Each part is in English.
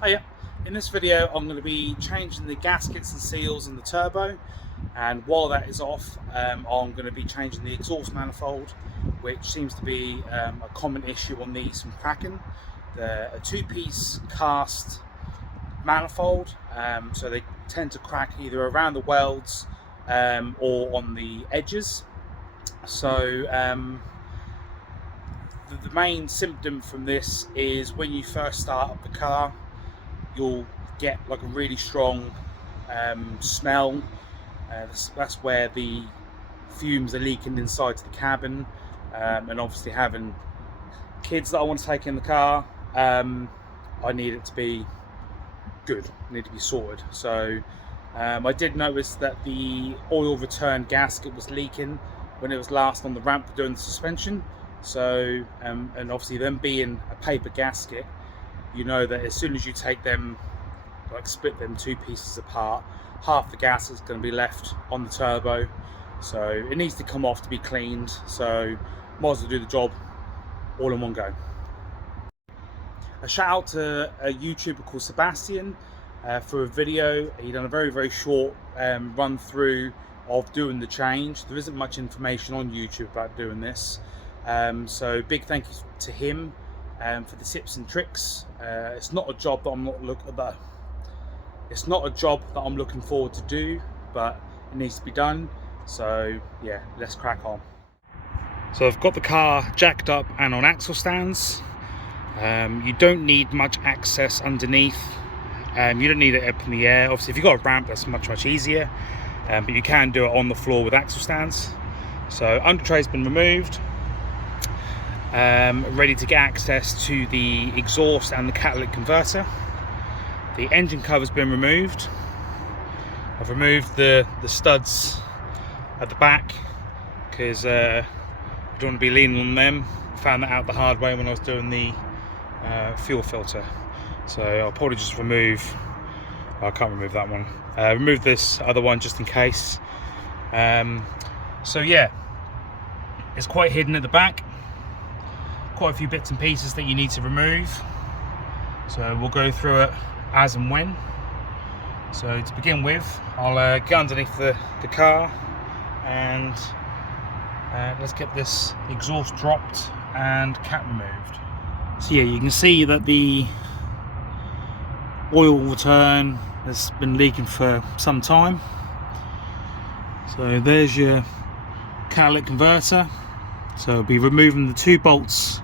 Hiya. In this video I'm going to be changing the gaskets and seals in the turbo, and while that is off I'm going to be changing the exhaust manifold, which seems to be a common issue on these from cracking. They're a two-piece cast manifold, so they tend to crack either around the welds or on the edges. So the main symptom from this is when you first start up the car, you'll get like a really strong smell. That's where the fumes are leaking inside the cabin, and obviously having kids that I want to take in the car, I need it to be good, need to be sorted. So I did notice that the oil return gasket was leaking when it was last on the ramp doing the suspension. So and obviously them being a paper gasket, you know that as soon as you take them, like split them two pieces apart, half the gas is going to be left on the turbo, so it needs to come off to be cleaned. So might as well do the job all in one go. A shout out to a YouTuber called Sebastian for a video. He done a very short run through of doing the change. There isn't much information on YouTube about doing this, so big thank you to him for the tips and tricks. It's not a job that I'm looking forward to do, but it needs to be done. So yeah, let's crack on. So I've got the car jacked up and on axle stands. You don't need much access underneath. You don't need it up in the air. Obviously if you've got a ramp, that's much easier, but you can do it on the floor with axle stands. So under tray's been removed, ready to get access to the exhaust and the catalytic converter. The engine cover's been removed. I've removed the studs at the back because I don't want to be leaning on them. Found that out the hard way when I was doing the fuel filter. So I'll probably just remove, I can't remove that one. Remove this other one just in case. So yeah, it's quite hidden at the back. Quite a few bits and pieces that you need to remove. So we'll go through it as and when. So to begin with, I'll get underneath the car and let's get this exhaust dropped and cap removed. So yeah, you can see that the oil return has been leaking for some time. So there's your catalytic converter. So we'll be removing the two bolts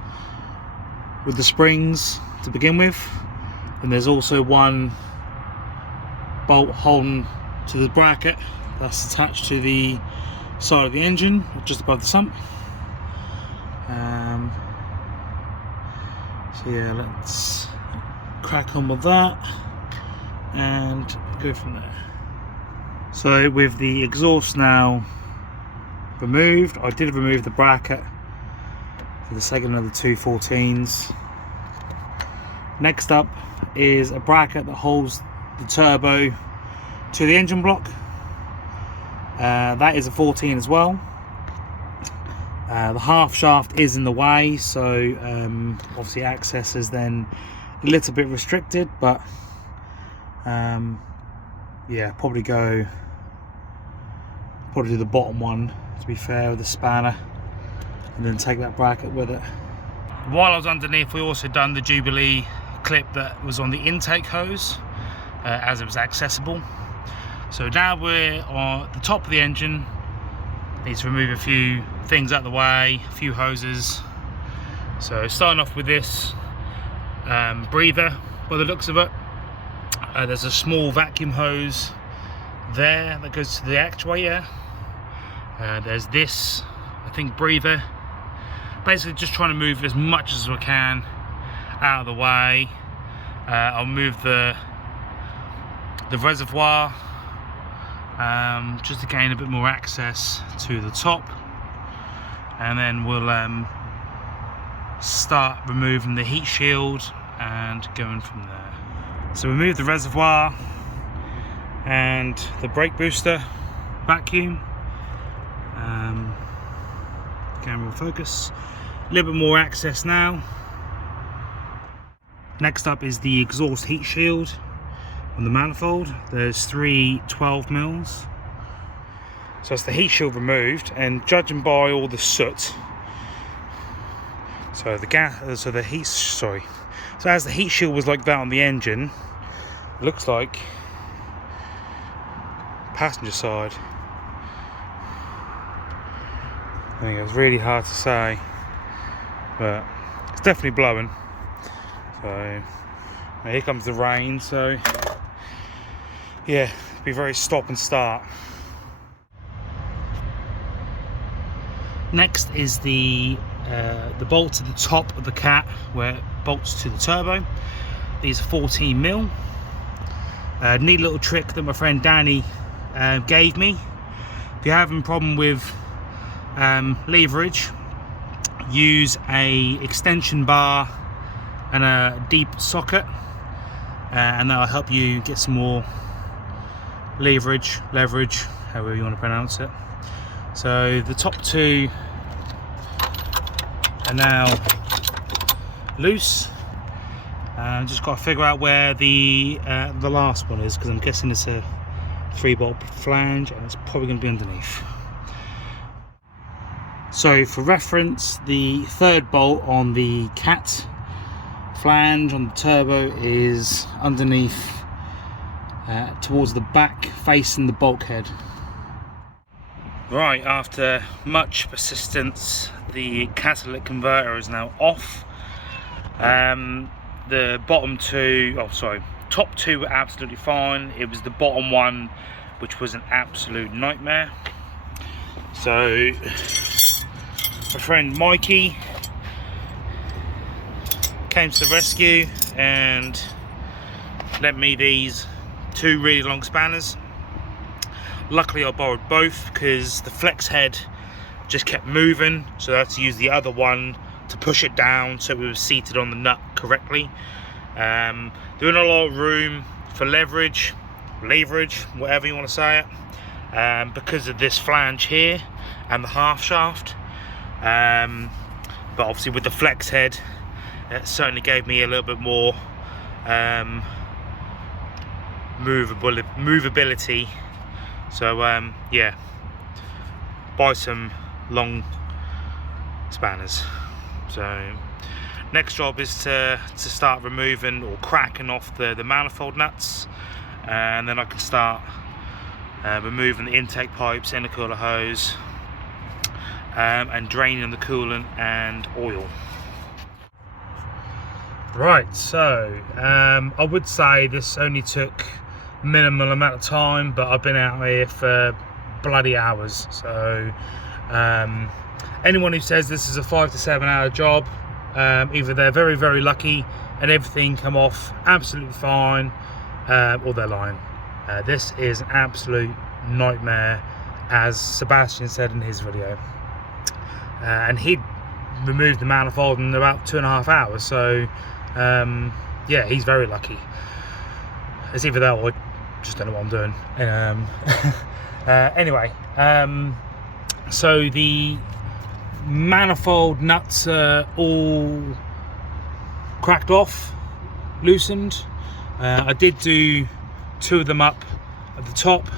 with the springs to begin with, and there's also one bolt holding to the bracket that's attached to the side of the engine just above the sump. So yeah, let's crack on with that and go from there. So with the exhaust now removed, I did remove the bracket for the second of the 214s. Next up is a bracket that holds the turbo to the engine block. That is a 14 as well. The half shaft is in the way, so obviously access is then a little bit restricted, but yeah, probably do the bottom one, to be fair, with the spanner, and then take that bracket with it. While I was underneath, we also done the Jubilee clip that was on the intake hose, as it was accessible. So now we're on the top of the engine. Need to remove a few things out of the way, a few hoses. So starting off with this breather, by the looks of it. There's a small vacuum hose there that goes to the actuator. There's this, I think, breather. Basically just trying to move as much as we can out of the way. I'll move the reservoir just to gain a bit more access to the top, and then we'll start removing the heat shield and going from there. So remove the reservoir and the brake booster vacuum. Camera will focus. A little bit more access now. Next up is the exhaust heat shield on the manifold. There's 3 12mm. So it's the heat shield removed, and judging by all the soot, so the heat, so as the heat shield was like that on the engine, it looks like passenger side. I think it's really hard to say, but it's definitely blowing. So here comes the rain, so yeah, be very stop and start. Next is the bolts at the top of the cat where it bolts to the turbo. These are 14mm. Neat little trick that my friend Danny gave me. If you're having a problem with leverage, use a extension bar and a deep socket, and that'll help you get some more leverage, however you want to pronounce it. So the top 2 are now loose. Just got to figure out where the last one is, because I'm guessing it's a 3-bolt flange and it's probably going to be underneath. So for reference, the 3rd bolt on the cat flange on the turbo is underneath, towards the back facing the bulkhead. Right, after much persistence, the catalytic converter is now off. The top 2 were absolutely fine. It was the bottom one which was an absolute nightmare. So my friend Mikey came to the rescue and lent me these 2 really long spanners. Luckily I borrowed both because the flex head just kept moving, so I had to use the other one to push it down so it was seated on the nut correctly. There isn't a lot of room for leverage, whatever you want to say it, because of this flange here and the half shaft. But obviously with the flex head, it certainly gave me a little bit more movability. So yeah, buy some long spanners. So next job is to start removing or cracking off the manifold nuts, and then I can start removing the intake pipes, intercooler hose, and draining the coolant and oil. Right, so I would say this only took minimal amount of time, but I've been out here for bloody hours. So anyone who says this is a 5 to 7 hour job, either they're very, very lucky and everything come off absolutely fine, or they're lying. This is an absolute nightmare, as Sebastian said in his video, and he'd removed the manifold in about 2.5 hours. So yeah, he's very lucky. It's either that or I just don't know what I'm doing. Anyway, so the manifold nuts are all cracked off, loosened. I did do 2 of them up at the top,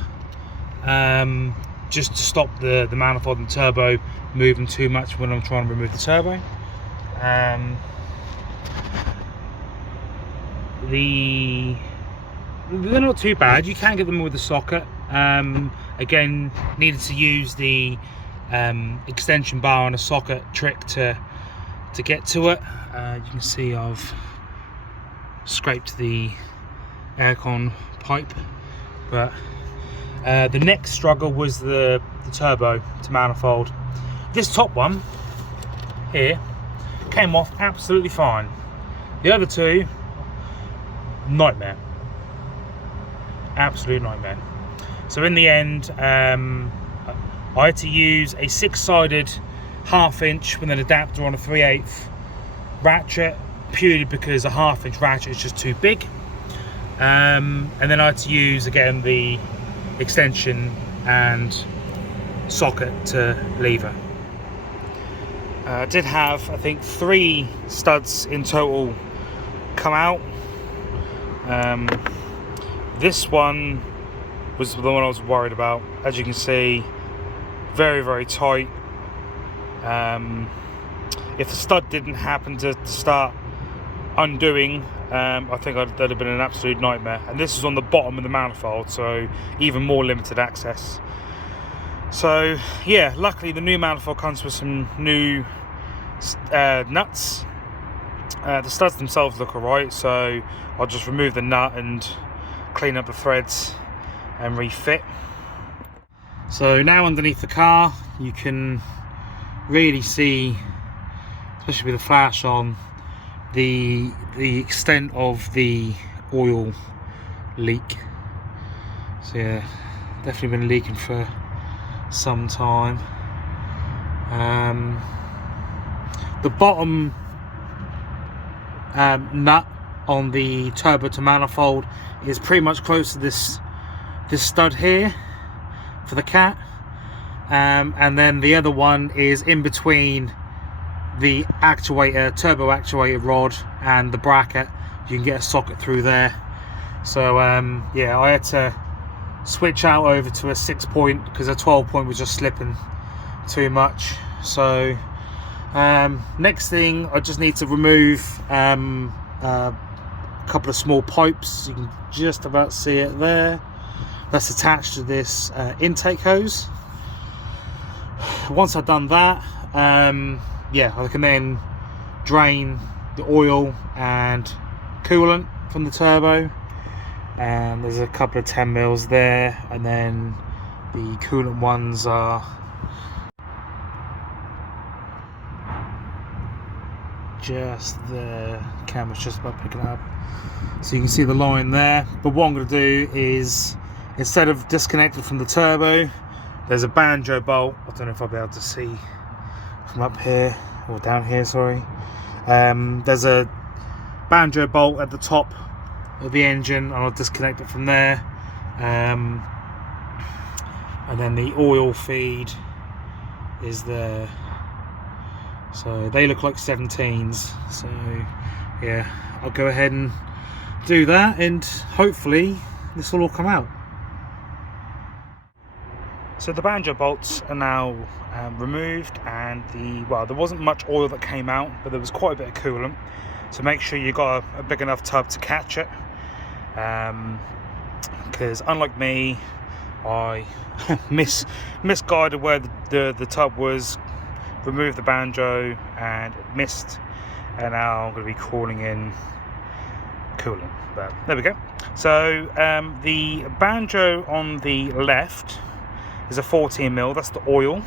just to stop the manifold and turbo moving too much when I'm trying to remove the turbo. They're not too bad. You can get them with a socket. Again, needed to use the extension bar on a socket trick to get to it. You can see I've scraped the aircon pipe, but the next struggle was the turbo to manifold. This top one here came off absolutely fine. The other 2, nightmare, absolute nightmare. So in the end, I had to use a 6-sided 1/2 inch with an adapter on a 3/8 ratchet, purely because a 1/2 inch ratchet is just too big. And then I had to use again the extension and socket to lever. I did have, I think, 3 studs in total come out. This one was the one I was worried about. As you can see, very, very tight. If the stud didn't happen to start undoing, I think that'd have been an absolute nightmare. And this is on the bottom of the manifold, so even more limited access. So yeah, luckily the new manifold comes with some new nuts. The studs themselves look alright, so I'll just remove the nut and clean up the threads and refit. So now underneath the car you can really see, especially with the flash on, the extent of the oil leak. So yeah, definitely been leaking for some time. The bottom nut on the turbo to manifold is pretty much close to this stud here for the cat, and then the other one is in between the actuator, turbo actuator rod, and the bracket. You can get a socket through there. So yeah, I had to switch out over to a 6-point because a 12-point was just slipping too much. So next thing, I just need to remove a couple of small pipes. You can just about see it there. That's attached to this intake hose. Once I've done that, yeah, I can then drain the oil and coolant from the turbo. And there's a couple of 10 mils there, and then the coolant ones are just there. Camera's just about picking up, so you can see the line there. But what I'm going to do is, instead of disconnecting from the turbo, there's a banjo bolt. I don't know if I'll be able to see from up here or down here, sorry. There's a banjo bolt at the top of the engine, and I'll disconnect it from there. And then the oil feed is there. So they look like 17s. So yeah, I'll go ahead and do that, and hopefully this will all come out. So the banjo bolts are now removed, and there wasn't much oil that came out, but there was quite a bit of coolant. So make sure you got a big enough tub to catch it, because unlike me, I misguided where the tub was, removed the banjo and it missed, and now I'm going to be calling in coolant. But there we go. So the banjo on the left is a 14mm, that's the oil,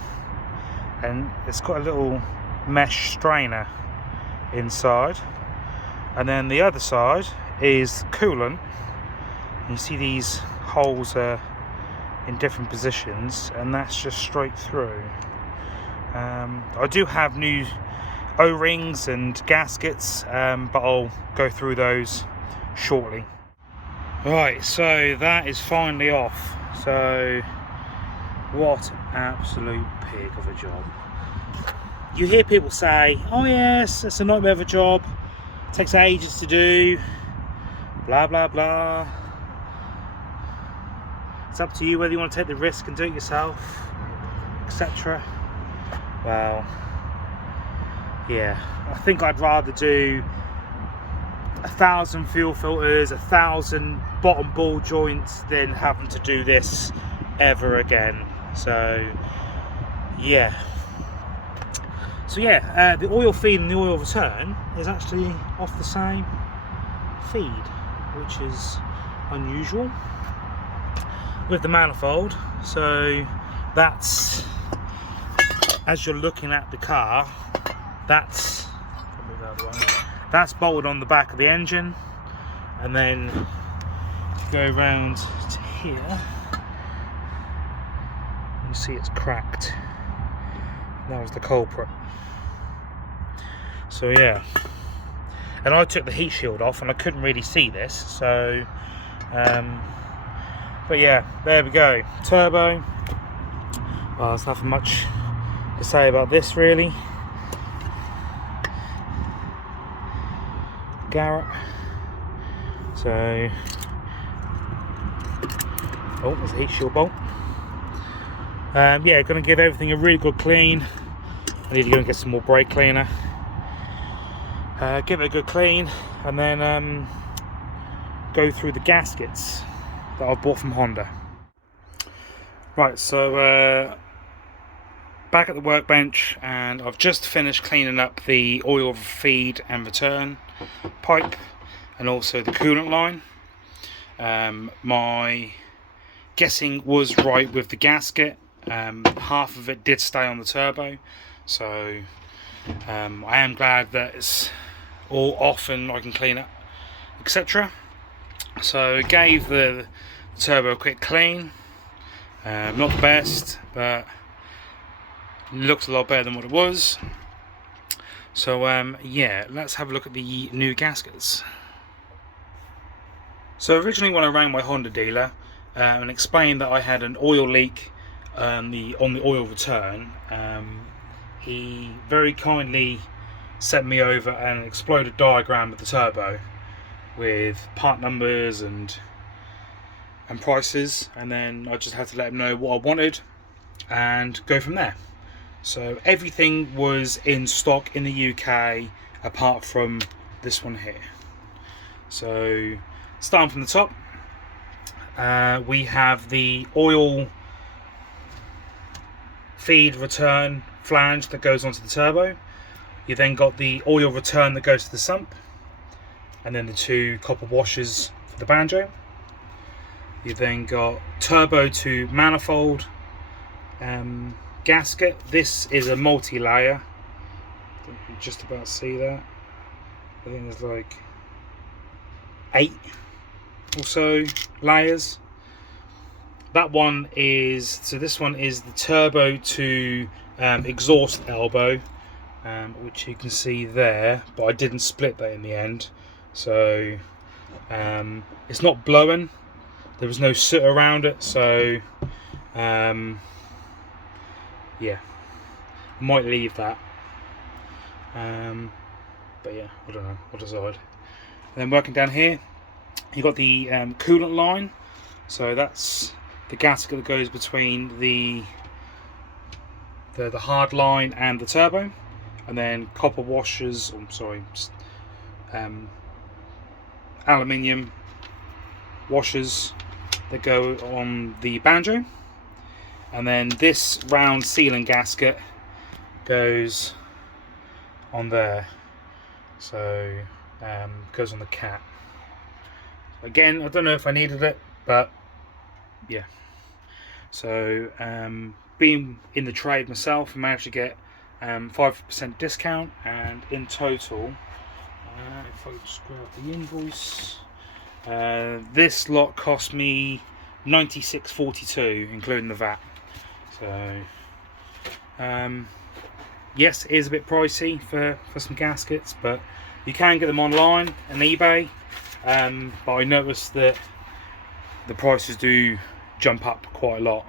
and it's got a little mesh strainer inside. And then the other side is coolant. You see these holes are in different positions, and that's just straight through. I do have new O-rings and gaskets, but I'll go through those shortly. Right, so that is finally off. So what absolute pig of a job. You hear people say, oh yes, it's a nightmare of a job, it takes ages to do, blah blah blah. It's up to you whether you want to take the risk and do it yourself, etc. Well, yeah, I think I'd rather do 1,000 fuel filters, 1,000 bottom ball joints than having to do this ever again. So yeah, the oil feed and the oil return is actually off the same feed, which is unusual with the manifold. So that's, as you're looking at the car, that's bolted on the back of the engine, and then go around to here, you see it's cracked. That was the culprit. So yeah, and I took the heat shield off and I couldn't really see this, so but yeah, there we go. Turbo, well, there's nothing much to say about this really. Garrett, So, oh, there's a heat shield bolt. Yeah, going to give everything a really good clean. I need to go and get some more brake cleaner. Give it a good clean, and then go through the gaskets that I've bought from Honda. Right, so back at the workbench, and I've just finished cleaning up the oil feed and return pipe, and also the coolant line. My guessing was right with the gasket. Half of it did stay on the turbo, so I am glad that it's all off and I can clean it, etc. So gave the turbo a quick clean. Not the best, but looks a lot better than what it was. So yeah, let's have a look at the new gaskets. So originally when I rang my Honda dealer and explained that I had an oil leak on the oil return, he very kindly sent me over an exploded diagram of the turbo with part numbers and prices, and then I just had to let him know what I wanted and go from there. So everything was in stock in the UK apart from this one here. So starting from the top, we have the oil feed return flange that goes onto the turbo. You then got the oil return that goes to the sump, and then the two copper washers for the banjo. You then got turbo to manifold gasket. This is a multi-layer. I think you can just about see that. I think there's like 8 or so layers. That one is, so this one is the turbo to exhaust elbow, which you can see there, but I didn't split that in the end, so it's not blowing. There was no soot around it, so yeah, I might leave that, but yeah, I don't know, I'll decide. And then working down here, you got the coolant line. So that's the gasket that goes between the hard line and the turbo, and then copper washers, aluminium washers that go on the banjo, and then this round sealing gasket goes on there, so goes on the cap. Again, I don't know if I needed it, but yeah. So being in the trade myself, I managed to get 5% discount, and in total, if I just grab the invoice, this lot cost me $96.42 including the VAT. So yes, it is a bit pricey for some gaskets, but you can get them online and eBay. But I noticed that the prices do jump up quite a lot.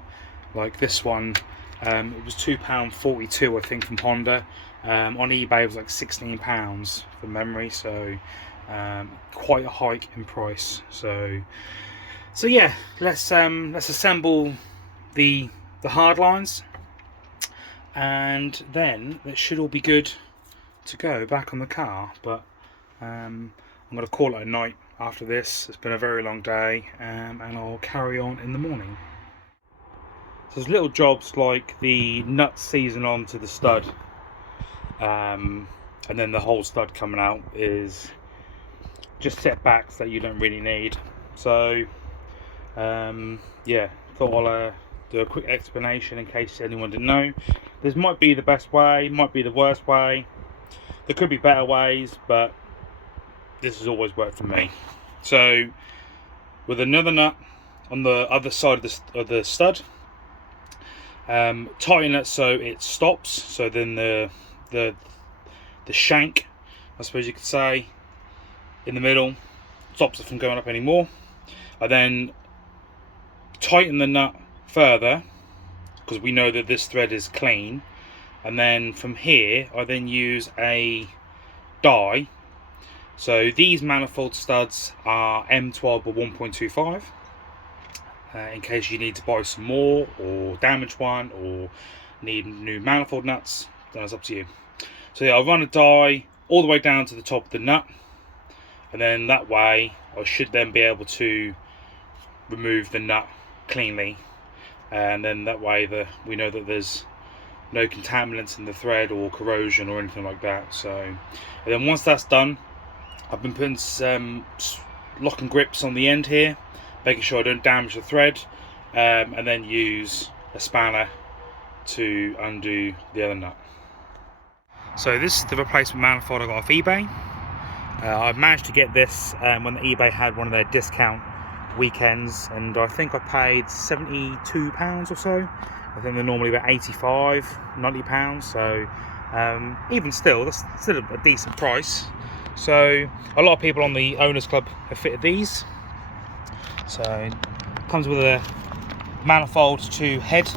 Like this one, it was £2.42 I think from Honda. On eBay it was like £16 from memory, so quite a hike in price. So yeah, let's assemble the hard lines, and then it should all be good to go back on the car. But I'm going to call it a night after this. It's been a very long day, and I'll carry on in the morning. So there's little jobs like the nut seizing onto the stud, and then the whole stud coming out is just setbacks that you don't really need. So yeah, thought I'll do a quick explanation in case anyone didn't know. This might be the best way, might be the worst way. There could be better ways, but this has always worked for me. So with another nut on the other side of the stud, tighten it so it stops. So then the shank, I suppose you could say, in the middle stops it from going up anymore. I then tighten the nut further because we know that this thread is clean, and then from here I then use a die So these manifold studs are M12 or 1.25. In case you need to buy some more, or damage one, or need new manifold nuts, then it's up to you. So yeah, I'll run a die all the way down to the top of the nut, and then that way I should then be able to remove the nut cleanly, and then that way we know that there's no contaminants in the thread or corrosion or anything like that. So, and then once that's done, I've been putting some locking grips on the end here, making sure I don't damage the thread, and then use a spanner to undo the other nut. So this is the replacement manifold I got off eBay. I managed to get this when eBay had one of their discount weekends, and I think I paid £72 or so. I think they're normally about £85, £90, so even still, that's still a decent price. So a lot of people on the owners club have fitted these. So it comes with a manifold to head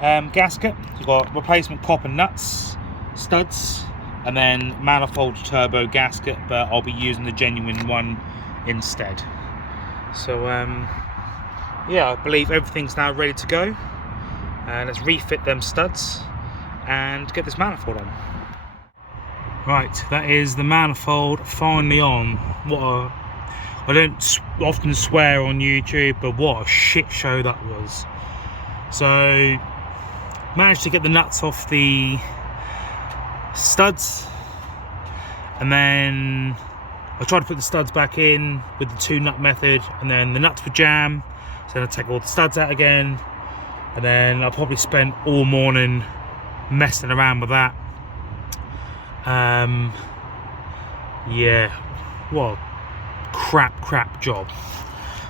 gasket. You've got replacement copper nuts, studs, and then manifold turbo gasket, but I'll be using the genuine one instead. So yeah, I believe everything's now ready to go. Let's refit them studs and get this manifold on. Right, that is the manifold finally on. I don't often swear on YouTube, but what a shit show that was. So managed to get the nuts off the studs, and then I tried to put the studs back in with the 2-nut method, and then the nuts would jam, so then I take all the studs out again, and then I probably spent all morning messing around with that. Yeah, what a crap job.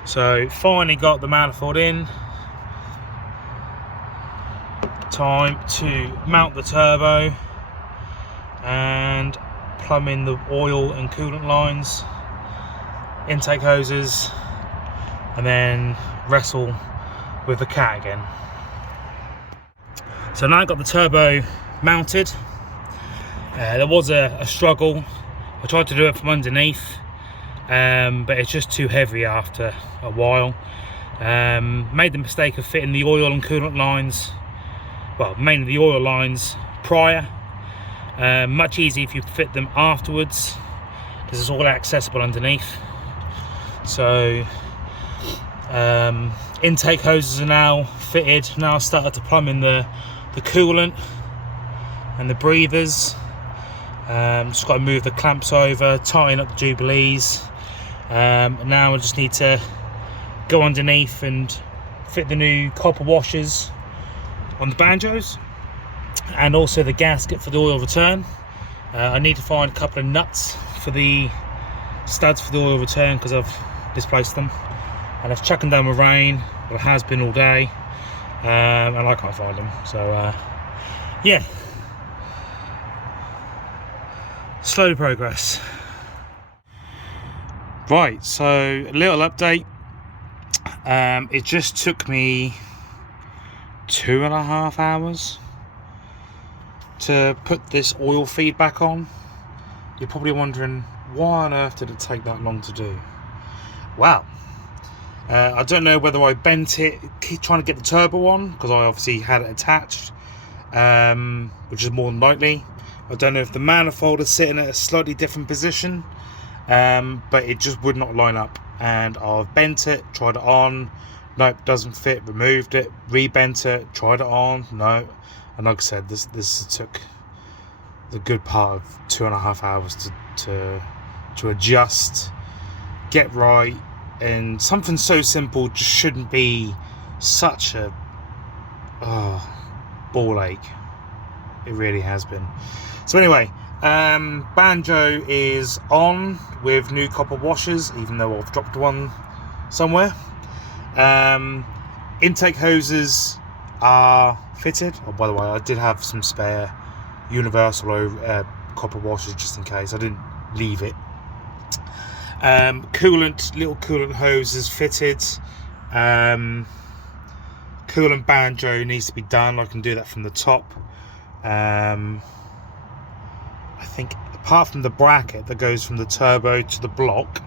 So finally got the manifold in. Time to mount the turbo and plumb in the oil and coolant lines, intake hoses, and then wrestle with the cat again. So now I've got the turbo mounted. There was a struggle. I tried to do it from underneath, but it's just too heavy after a while. Made the mistake of fitting the oil and coolant lines, well, mainly the oil lines, prior. Much easier if you fit them afterwards, because it's all accessible underneath. So intake hoses are now fitted. Now I've started to plumb in the coolant and the breathers. Just got to move the clamps over, tighten up the jubilees. Now I just need to go underneath and fit the new copper washers on the banjos, and also the gasket for the oil return. I need to find a couple of nuts for the studs for the oil return, because I've displaced them and it's chucking down with rain. Well, it has been all day, and I can't find them. So yeah, slow progress. Right, so a little update. It just took me 2.5 hours to put this oil feed back on. You're probably wondering, why on earth did it take that long to do? Well, I don't know whether I bent it trying to get the turbo on, because I obviously had it attached, which is more than likely. I don't know if the manifold is sitting at a slightly different position, but it just would not line up. And I've bent it, tried it on, nope, doesn't fit, removed it, rebent it, tried it on, no. And like I said, this took the good part of 2.5 hours to adjust, get right. And something so simple just shouldn't be such a ball ache. It really has been. So anyway, banjo is on with new copper washers, even though I've dropped one somewhere. Intake hoses are fitted. Oh, by the way, I did have some spare universal copper washers just in case. I didn't leave it. Little coolant hose is fitted. Coolant banjo needs to be done. I can do that from the top. I think a apart from the bracket that goes from the turbo to the block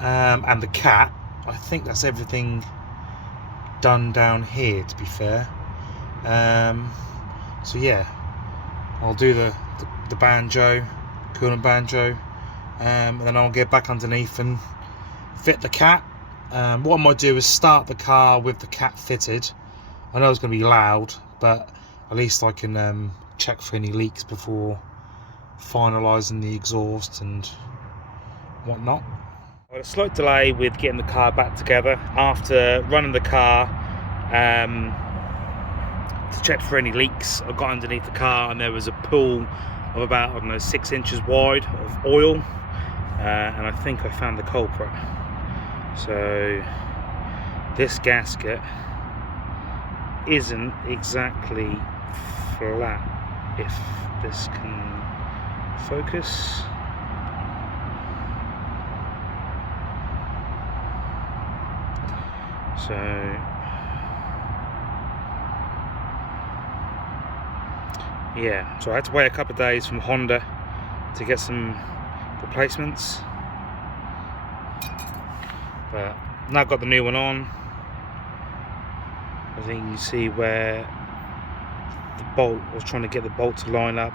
and the cat, I think that's everything done down here, to be fair. So yeah, I'll do the banjo, coolant banjo, and then I'll get back underneath and fit the cat. What I might do is start the car with the cat fitted. I know it's going to be loud, but at least I can check for any leaks before finalising the exhaust and whatnot. I had a slight delay with getting the car back together after running the car to check for any leaks. I got underneath the car and there was a pool of about, I don't know, 6 inches wide of oil, and I think I found the culprit. So this gasket isn't exactly flat, if this can focus. So yeah, so I had to wait a couple of days from Honda to get some replacements, but now I've got the new one on. I think you can see where the bolt, I was trying to get the bolt to line up,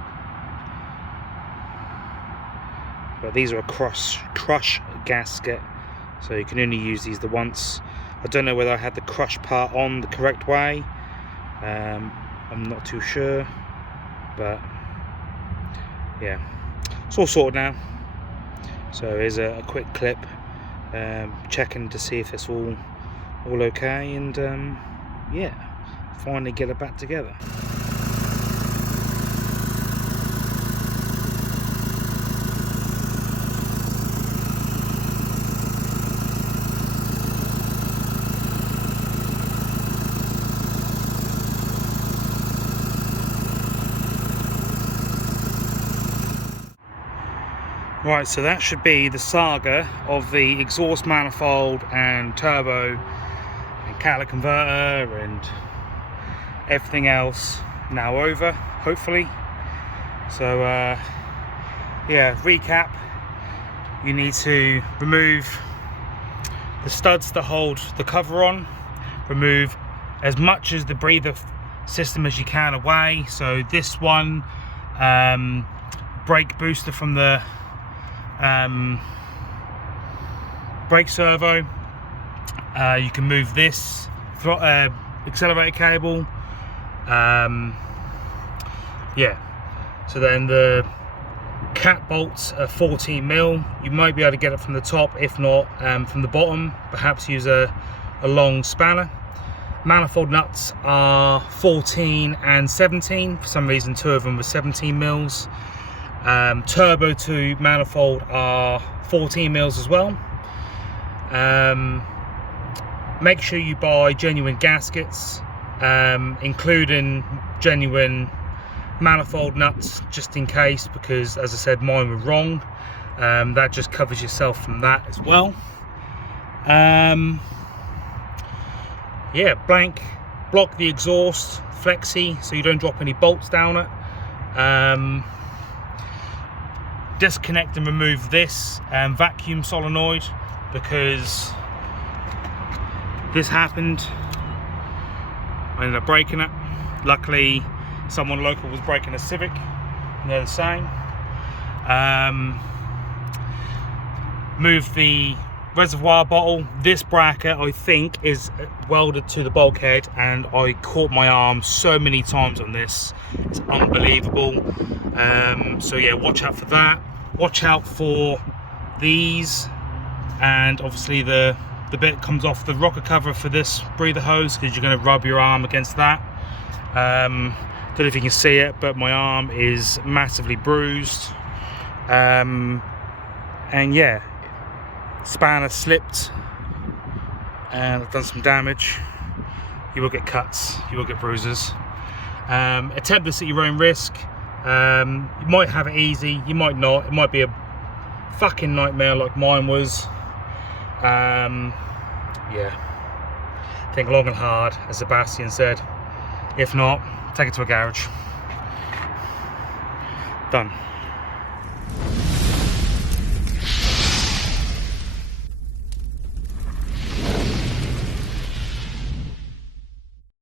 but these are a crush gasket, so you can only use these the once. I don't know whether I had the crush part on the correct way, I'm not too sure, but yeah, it's all sorted now. So here's a quick clip, checking to see if it's all okay, and yeah, finally get it back together. Right, so that should be the saga of the exhaust manifold and turbo and catalytic converter and everything else now over, hopefully. So yeah, recap: you need to remove the studs that hold the cover on, remove as much as the breather system as you can away. So this one, brake booster from the brake servo, you can move this accelerator cable, yeah. So then the cat bolts are 14mm. You might be able to get it from the top, if not from the bottom. Perhaps use a long spanner. Manifold nuts are 14 and 17. For some reason 2 of them were 17mm. Turbo to manifold are 14mm as well. Make sure you buy genuine gaskets, including genuine manifold nuts, just in case, because as I said, mine were wrong. That just covers yourself from that as well. Yeah, block the exhaust flexi so you don't drop any bolts down it. Disconnect and remove this vacuum solenoid, because this happened. I ended up breaking it. Luckily someone local was breaking a Civic and they're the same. Move the reservoir bottle. This bracket I think is welded to the bulkhead, and I caught my arm so many times on this, it's unbelievable. So yeah, watch out for that. Watch out for these, and obviously the bit comes off the rocker cover for this breather hose, because you're going to rub your arm against that. Don't know if you can see it, but my arm is massively bruised, and yeah, spanner slipped and I've done some damage. You will get cuts, you will get bruises. Attempt this at your own risk. You might have it easy, you might not. It might be a fucking nightmare like mine was. Yeah, think long and hard, as Sebastian said. If not, take it to a garage. Done.